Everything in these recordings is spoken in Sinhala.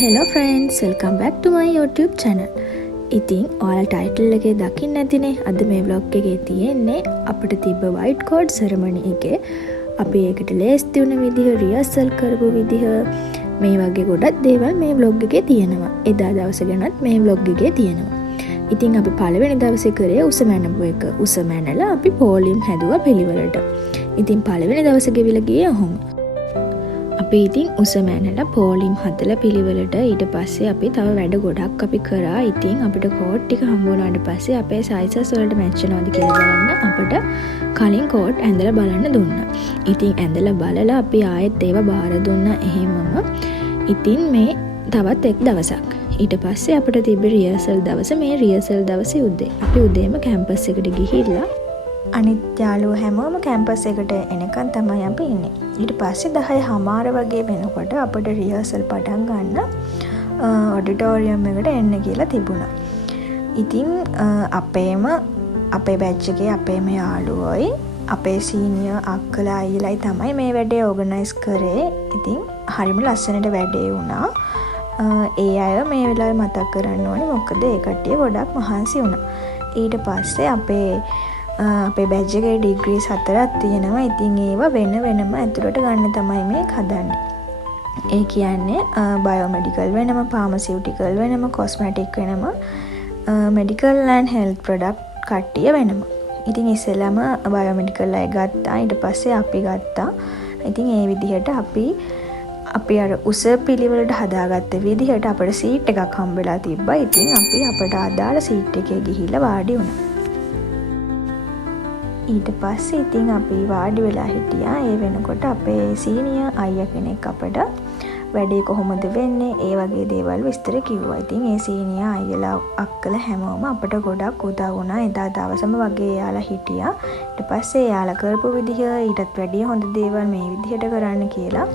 Hello friends, welcome back to my YouTube channel. ඉතින් ඔයාලා ටයිටල් එකේ දකින්න ඇතිනේ අද මේ vlog එකේ තියෙන්නේ අපිට තිබ්බ white coat ceremony එකේ අපි ඒකට ලෑස්ති වුණ විදිහ රිහර්සල් කරපු විදිහ මේ වගේ ගොඩක් දේවල් මේ vlog එකේ තියෙනවා. එදා දවස ගැනත් මේ vlog එකේ තියෙනවා. ඉතින් අපි පළවෙනි දවසේ කරේ උස මැනපු එක. උස මැනලා අපි පෝලිම් හැදුවා පිළිවෙලට. ඉතින් පළවෙනි දවසේ ගෙවිලා ගියේ ඔහොම. අපි ඉතින් උස මැනලා පෝලිම් හදලා පිළිවෙලට ඊට පස්සේ අපි තව වැඩ ගොඩක් අපි කරා. ඉතින් අපිට කෝට් ටික හම්බ වුණාට පස්සේ අපේ සයිසස් වලට මැච් වෙනවද කියලා බලන්න අපිට කලින් කෝට් ඇඳලා බලන්න දුන්නා. ඉතින් ඇඳලා බලලා අපි ආයෙත් ඒව බාර දුන්නා එහෙමම. ඉතින් මේ තවත් එක් දවසක් ඊට පස්සේ අපිට තිබ්බ රිහර්සල් දවස මේ රිහර්සල් දවසේ උදේ අපි උදේම කැම්පස් එකට ගිහිල්ලා අනිත් යාළුවෝ හැමෝම කැම්පස් එකට එනකන් තමයි අපි ඉන්නේ. ඊට පස්සේ 10:00 වගේ වෙනකොට අපිට රිහර්සල් පටන් ගන්න ඔඩිටෝරියම් එකට එන්න කියලා තිබුණා. ඉතින් අපේ බැච් එකේ අපේම යාළුවෝයි අපේ සීනියර් අක්කලා අයියලායි තමයි මේ වැඩේ ඕගනයිස් කරේ. ඉතින් හරිම ලස්සනට වැඩේ වුණා. ඒ අය මේ වෙලාවේ මතක් කරන්න ඕනේ මොකද ඒ කට්ටිය ගොඩක් මහන්සි වුණා. ඊට පස්සේ අපේ බැච් එකේ ඩිග්‍රීස් 4ක් තියෙනවා. ඉතින් ඒවා වෙන වෙනම ඇතුළට ගන්න තමයි මේ හදන්නේ. ඒ කියන්නේ බයෝමෙඩිකල් වෙනම, ෆාමසිටිකල් වෙනම, කොස්මැටික් වෙනම, මෙඩිකල් ඇන්ඩ් හෙල්ත් ප්‍රොඩක්ට් කට්ටිය වෙනම. ඉතින් ඉස්සෙල්ලාම බයෝමෙඩිකල් අය ගත්තා. ඊට පස්සේ අපි ගත්තා. ඉතින් ඒ විදිහට අපි අර උස පිළිවෙලට හදාගත්ත විදිහට අපිට සීට් එකක් හම්බෙලා තිබ්බා. ඉතින් අපි අපට අදාළ සීට් එකේ ගිහිල්ලා වාඩි වුණා. ඊට පස්සේ ඉතින් අපි වාඩි වෙලා හිටියා. ඒ වෙනකොට අපේ සීනියර් අයියා කෙනෙක් අපට වැඩේ කොහොමද වෙන්නේ ඒ වගේ දේවල් විස්තර කිව්වා. ඉතින් ඒ සීනියර් අයියලා අක්කලා හැමෝම අපට ගොඩක් උදව් වුණා. එදා දවසම වගේ එයාලා හිටියා. ඊට පස්සේ එයාලා කරපු විදිහ ඊටත් වැඩිය හොඳ දේවල් මේ විදිහට කරන්න කියලා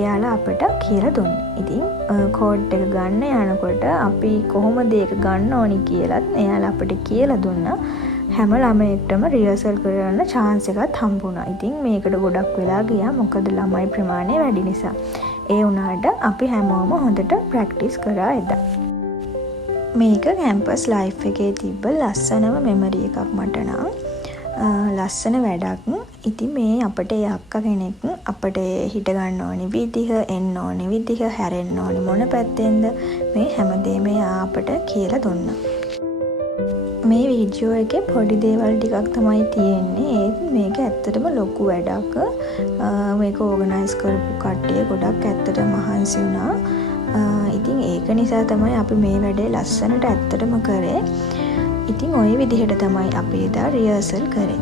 එයාලා අපට කියලා දුන්නා. ඉතින් කෝඩ් එක ගන්න යනකොට අපි කොහොමද ඒක ගන්න ඕනි කියලාත් එයාලා අපට කියලා දුන්නා. හැම ළමයෙක්ටම රිහර්සල් කරන්න chance එකක් හම්බුණා. ඉතින් මේකට ගොඩක් වෙලා ගියා මොකද ළමයි ප්‍රමාණය වැඩි නිසා. ඒ වුණාට අපි හැමෝම හොඳට ප්‍රැක්ටිස් කරා එදා. මේක කැම්පස් ලයිෆ් එකේ තිබ්බ ලස්සනම මෙමරි එකක් මට නම්. ලස්සන වැඩක්. ඉතින් මේ අපට ඒ අක්කා කෙනෙක් අපට හිට ගන්න ඕනි විදිහ, එන්න ඕනි විදිහ, හැරෙන්න ඕනි මොන පැත්තෙන්ද මේ හැමදේම අපට කියලා දුන්නා. මේ වීඩියෝ එකේ පොඩි දේවල් ටිකක් තමයි තියෙන්නේ. ඒත් මේක ඇත්තටම ලොකු වැඩක්. මේක ඕගනයිස් කරපු කට්ටිය ගොඩක් ඇත්තටම මහන්සි වුණා. ඉතින් ඒක නිසා තමයි අපි මේ වැඩේ ලස්සනට ඇත්තටම කරේ. ඉතින් ওই විදිහට තමයි අපි එදා රිහර්සල් කරේ.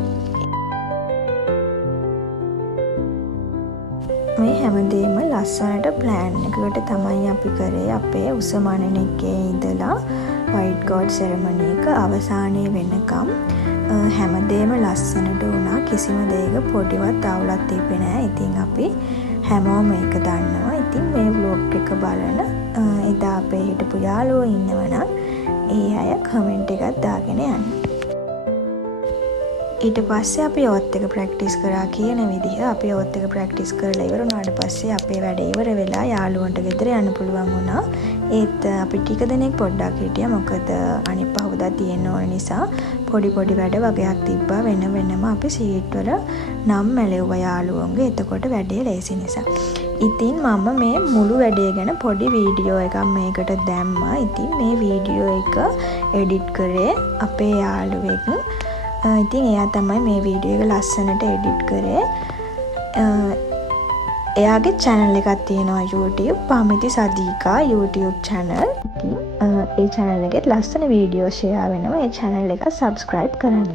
මේ හැමදේම ලස්සනට ප්ලෑන් එකකට තමයි අපි කරේ. අපේ උසමණෙන් එකේ ඉඳලා white coat ceremony එක අවසානයේ වෙනකම් හැමදේම ලස්සනට වුණා. කිසිම දෙයක පොඩිවත් අවුලක් තිබ්බේ නැහැ. ඉතින් අපි හැමෝම ඒක දන්නවා. ඉතින් මේ vlog එක බලන එදා අපේ හිටපු යාළුවෝ ඉන්නවනම් ඒ අය කමෙන්ට් එකක් දාගෙන යන්න. ඊට පස්සේ අපි ඔත් එක ප්‍රැක්ටිස් කරා කියන විදිහ අපි ඔත් එක ප්‍රැක්ටිස් කරලා ඉවර වුණාට පස්සේ අපේ වැඩ ඉවර වෙලා යාළුවන්ට ගෙදර යන්න පුළුවන් වුණා. ඒත් අපි ටික දෙනෙක් පොඩ්ඩක් හිටියා. මොකද අනිත් පහවදා තියෙන ඕන නිසා පොඩි වැඩ වගේක් තිබ්බා වෙන වෙනම අපි සීට් වල නම් මැලෙව්වා යාළුවන්ගේ. එතකොට වැඩේ ලේසි නිසා. ඉතින් මම මේ මුළු වැඩේ ගැන පොඩි වීඩියෝ එකක් මේකට දැම්මා. ඉතින් මේ වීඩියෝ එක එඩිට් කරේ අපේ යාළුවෙක්. ඉතින් එයා තමයි මේ වීඩියෝ එක ලස්සනට එඩිට් කරේ. එයාගේ channel එකක් තියෙනවා YouTube පාමිති සදීකා YouTube channel. ඒ channel එකේ ලස්සන වීඩියෝ share වෙනවා. ඒ channel එක subscribe කරන්න.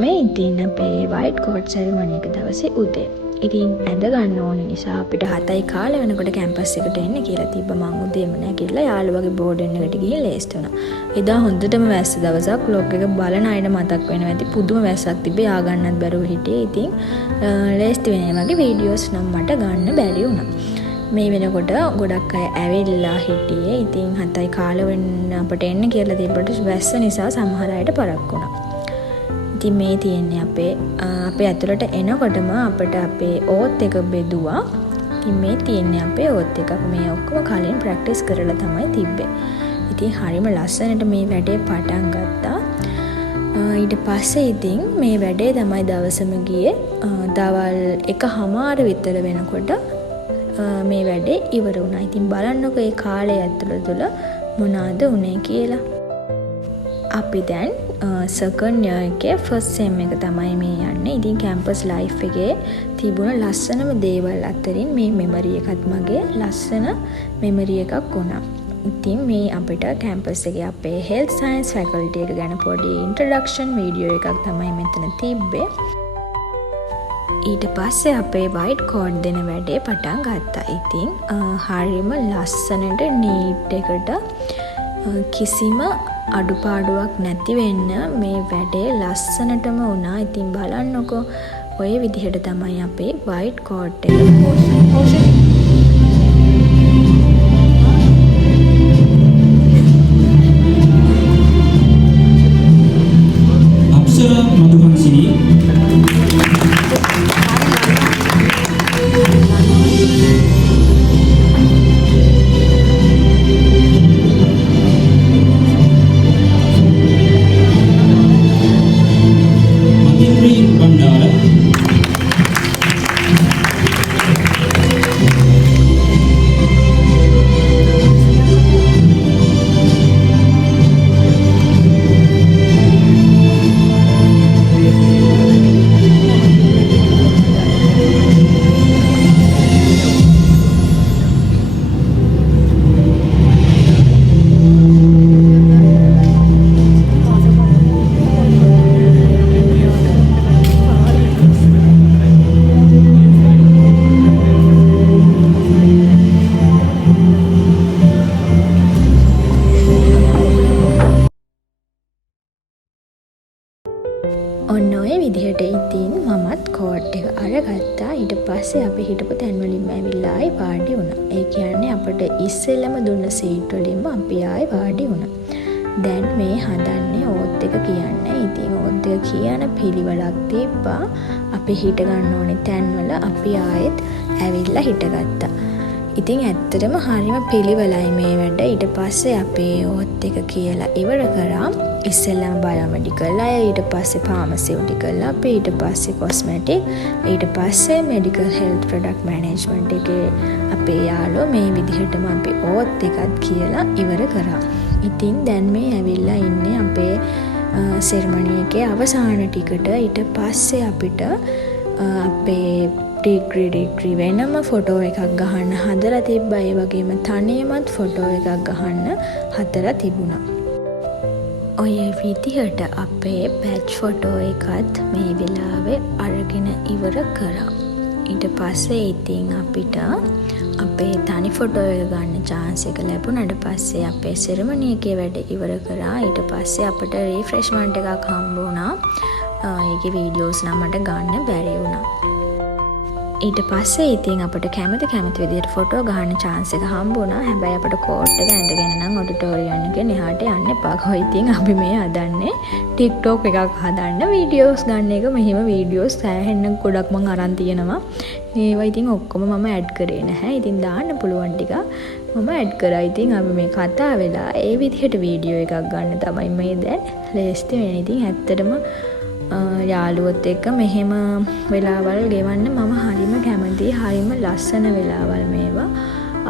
මේ ඉතින් අපේ වයිට් කෝඩ් සෙරමනි එක දවසේ උදේ. ඉතින් ඇඳ ගන්න ඕන නිසා අපිට 7යි කාලේ වෙනකොට කැම්පස් එකට එන්න කියලා තිබ්බ. මං උදේම නැගිටලා යාළුවගේ බෝඩන් එකට ගිහින් ලේස්ට් වුණා. එදා හොඳටම වැස්ස දවසක්. vlog එක බලන අයට මතක් වෙනවා ඇති. පුදුම වැස්සක් තිබ්බේ. ආ ගන්නත් බැරුව හිටියේ. ඉතින් ලේස්ට් වෙන වගේ වීඩියෝස් නම් මට ගන්න බැරි වුණා. මේ වෙනකොට ගොඩක් අය ඇවිල්ලා හිටියේ. ඉතින් 7යි කාලේ වෙන්න අපට එන්න කියලා තිබ්බට වැස්ස නිසා සමහර අයට පරක් වුණා. ඉතින් මේ තියෙන්නේ අපේ ඇතුළට එනකොටම අපිට අපේ ඕත් එක බෙදුවා. ඉතින් මේ තියෙන්නේ අපේ ඕත් එක. මේ ඔක්කොම කලින් ප්‍රැක්ටිස් කරලා තමයි තිබ්බේ. ඉතින් හරිම ලස්සනට මේ වැඩේ පටන් ගත්තා. ඊට පස්සේ ඉතින් මේ වැඩේ තමයි දවසම ගියේ. දවල් 1:00 විතර වෙනකොට මේ වැඩේ ඉවර වුණා. ඉතින් බලන්නකෝ මේ කාලය ඇතුළත මොනවාද උනේ කියලා. අපි දැන් සෙකන්ඩ් ඉයර් එකේ ෆස්ට් සෙම් එක තමයි මේ යන්නේ. ඉතින් කැම්පස් ලයිෆ් එකේ තිබුණ ලස්සනම දේවල් අතරින් මේ මෙමරි එකත් මගේ ලස්සන මෙමරි එකක් වුණා. ඉතින් මේ අපිට කැම්පස් එකේ අපේ හෙල්ත් සයන්ස් ෆැකල්ටි එක ගැන පොඩි ඉන්ට්‍රොඩක්ෂන් වීඩියෝ එකක් තමයි මෙතන තිබ්බේ. ඊට පස්සේ අපේ වයිට් කෝඩ් දෙන වැඩේ පටන් ගත්තා. ඉතින් හරිම ලස්සනට නීට් එකට කිසිම අඩුපාඩුවක් නැති වෙන්න මේ වැඩේ ලස්සනටම වුණා. ඉතින් බලන්නකෝ ඔය විදිහට තමයි අපේ වයිට් කෝඩ් එක අක්ෂර මధుවංශිනී ඔන්න ඔය විදිහට ඉතින් මමත් කෝට් එක අරගත්තා. ඊට පස්සේ අපි හිටපු තැන් වලින්ම ඇවිල්ලා ආයි වාඩි වුණා. ඒ කියන්නේ අපිට ඉස්සෙල්ලම දුන්න සීට් වලින්ම අපි ආයි වාඩි වුණා. දැන් මේ හදන්නේ ඕත් එක කියන්නේ. ඉතින් ඕත් එක කියන පිළිවෙලක් තිබ්බා. අපි හිට ගන්න ඕනේ තැන්වල අපි ආයෙත් ඇවිල්ලා හිටගත්තා. ඉතින් ඇත්තටම හරිම පිළිවෙලයි මේ වැඩ. ඊට පස්සේ අපේ ඕත් එක කියලා ඉවර කරා. ඉස්සෙල්ලම බයෝමෙඩිකල් අය, ඊට පස්සේ ෆාමසිටිකල් අපි, ඊට පස්සේ කොස්මෙටික්, ඊට පස්සේ මෙඩිකල් හෙල්ත් ප්‍රොඩක්ට් මැනේජ්මන්ට් එකේ අපේ යාළුවෝ මේ විදිහටම අපි ඕත් එකත් කියලා ඉවර කරා. ඉතින් දැන් මේ ඇවිල්ලා ඉන්නේ අපේ සෙරමනි එකේ අවසාන ටිකට. ඊට පස්සේ අපිට අපේ ඩිග්‍රී වෙනම ෆොටෝ එකක් ගහන්න හදලා තිබ්බා. ඒ වගේම තනියමත් ෆොටෝ එකක් ගහන්න හදලා තිබුණා. ඔය විදිහට අපේ බැච් ෆොටෝ එකත් මේ වෙලාවේ අරගෙන ඉවර කරා. ඊට පස්සේ ඉතින් අපිට අපේ තනි ෆොටෝ එක ගන්න chance එක ලැබුණාට පස්සේ අපේ සෙරමනි එකේ වැඩ ඉවර කරා. ඊට පස්සේ අපිට රිෆ්‍රෙෂ්මන්ට් එකක් හම්බ වුණා. ඒකේ වීඩියෝස් නම් මට ගන්න බැරි වුණා. ඊට පස්සේ ඉතින් අපිට කැමති විදිහට ෆොටෝ ගන්න chance එක හම්බ වුණා. හැබැයි අපිට කෝට් එක ඇඳගෙන නම් ඔඩිටෝරියම් එකෙන් එහාට යන්න එපා. කොහොම ඉතින් අපි මේ හදන්නේ TikTok එකක් හදන්න වීඩියෝස් ගන්න එක. මෙහිම වීඩියෝස් සෑහෙන්න ගොඩක් මම අරන් තියෙනවා. ඒවා ඉතින් ඔක්කොම මම ඇඩ් කරේ නැහැ. ඉතින් දාන්න පුළුවන් ටික මම ඇඩ් කරා. ඉතින් අපි මේ කතා වෙලා ඒ විදිහට වීඩියෝ එකක් ගන්න තමයි මේ දැන් ලේස්ති වෙන්නේ. ඉතින් ඇත්තටම යාළුවොත් එක්ක මෙහෙම වෙලාවල් ගෙවන්න මම හරිම කැමතියි. හරිම ලස්සන වෙලාවල් මේවා.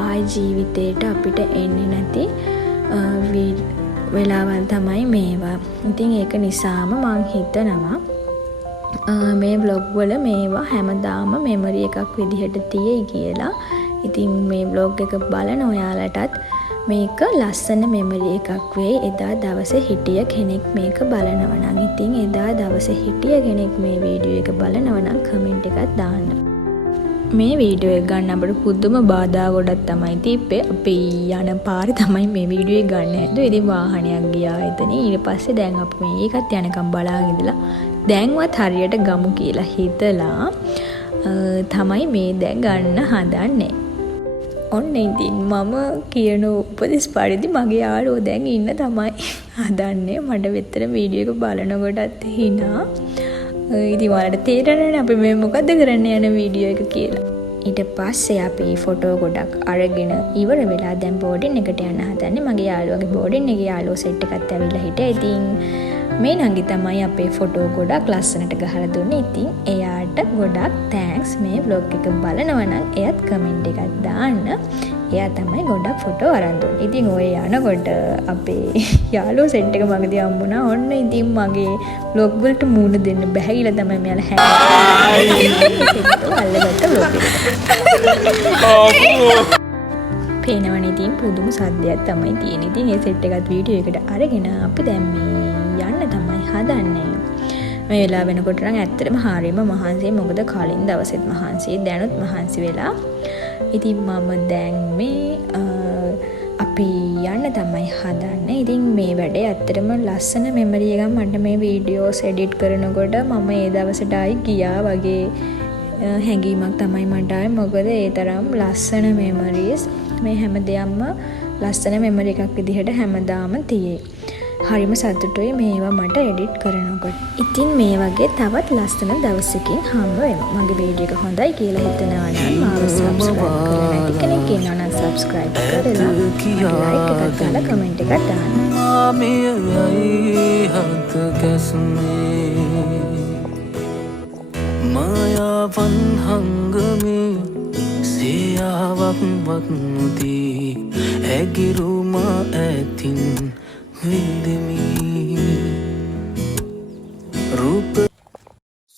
ආයි ජීවිතේට අපිට එන්නේ නැති වෙලාවල් තමයි මේවා. ඉතින් ඒක නිසාම මං හිතනවා මේ vlog වල මේවා හැමදාම මෙමරි එකක් විදිහට තියෙයි කියලා. ඉතින් මේ vlog එක බලන ඔයාලටත් මේක ලස්සන මෙමරි එකක් වෙයි. එදා දවසේ හිටිය කෙනෙක් මේක බලනවා නම් ඉතින් එදා දවසේ හිටිය කෙනෙක් මේ වීඩියෝ එක බලනවා නම් කමෙන්ට් එකක් දාන්න. මේ වීඩියෝ එක ගන්න අපිට පුදුම බාධා ගොඩක් තමයි තිබ්බේ. අපි යන පාරේ තමයි මේ වීඩියෝ එක ගන්න හැදුවේ. ඉතින් වාහනයක් ගියා එතන. ඊට පස්සේ දැන් අපි මේකත් යනකම් බලාගෙන ඉඳලා දැන්වත් හරියට ගමු කියලා හිතලා තමයි මේ දැන් ගන්න හදන්නේ. ඔන්න ඉතින් මම කියන උපදෙස් පරිදි මගේ යාළුවෝ දැන් ඉන්න තමයි හදන්නේ. මට විතර වීඩියෝ එක බලනකොටත් හිනා. ඉතින් ඔයාලට තේරෙන්නේ අපි මේ මොකද්ද කරන්න යන වීඩියෝ එක කියලා. ඊට පස්සේ අපි ෆොටෝ ගොඩක් අරගෙන ඉවර වෙලා දැන් බෝඩින් එකට යන්න හදන්නේ. මගේ යාළුවගේ බෝඩින් එකේ යාළුවෝ සෙට් එකත් ඇවිල්ලා හිටියා. ඉතින් මේ නංගි තමයි අපේ ෆොටෝ ගොඩක් ලස්සනට ගහලා දුන්නේ. ඉතින් එයාට ගොඩක් තෑන්ක්ස්. මේ vlog එක බලනවා නම් එයත් කමෙන්ට් එකක් දාන්න. එයා තමයි ගොඩක් ෆොටෝ අරන් දුන්නේ. ඉතින් ඔය යනකොට අපේ යාළුවෝ සෙට් එක මගදී හම්බුණා. ඔන්න ඉතින් මගේ vlog වලට මූණ දෙන්න බැහැ කියලා තමයි මෙයාලා අල්ලගත්ත vlog එක. පේනවනේ ඉතින් පුදුම සද්දයක් තමයි තියෙන්නේ. ඉතින් ඒ සෙට් එකත් වීඩියෝ එකට අරගෙන අපි දැන් මේ යන්න තමයි හදන්නේ. මේ වෙලාව වෙනකොට නම් ඇත්තටම හරියම මහන්සියි. මොකද කලින් දවසෙත් මහන්සියි, දැනුත් මහන්සි වෙලා. ඉතින් මම දැන් මේ අපි යන්න තමයි හදන්නේ. ඉතින් මේ වැඩේ ඇත්තටම ලස්සන මෙමරි එකක්. මට මේ වීඩියෝස් එඩිට් කරනකොට මම ඒ දවසට ආයි ගියා වගේ හැඟීමක් තමයි මට ආවේ. මොකද ඒ තරම් ලස්සන මෙමරිස් මේ හැම දෙයක්ම ලස්සන මෙමරි එකක් විදිහට හැමදාම තියෙයි. හරිම සතුටුයි මේවා මට එඩිට් කරනකොට. ඉතින් මේ වගේ තවත් ලස්සන දවසකින් හම්බ වෙමු. මගේ වීඩියෝ එක හොඳයි කියලා හිතනවා නම් මාව සබ්ස්ක්‍රයිබ් කරලා නැති කෙනෙක් ඉන්නවා නම් සබ්ස්ක්‍රයිබ් කරලා ලයික් එකක් දාලා කමෙන්ට් එකක් දාන්න. මායාවන් හංගමේ සියාවක් වත්මුදී ඇගිරුමා ඇතින්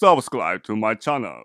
Subscribe to my channel.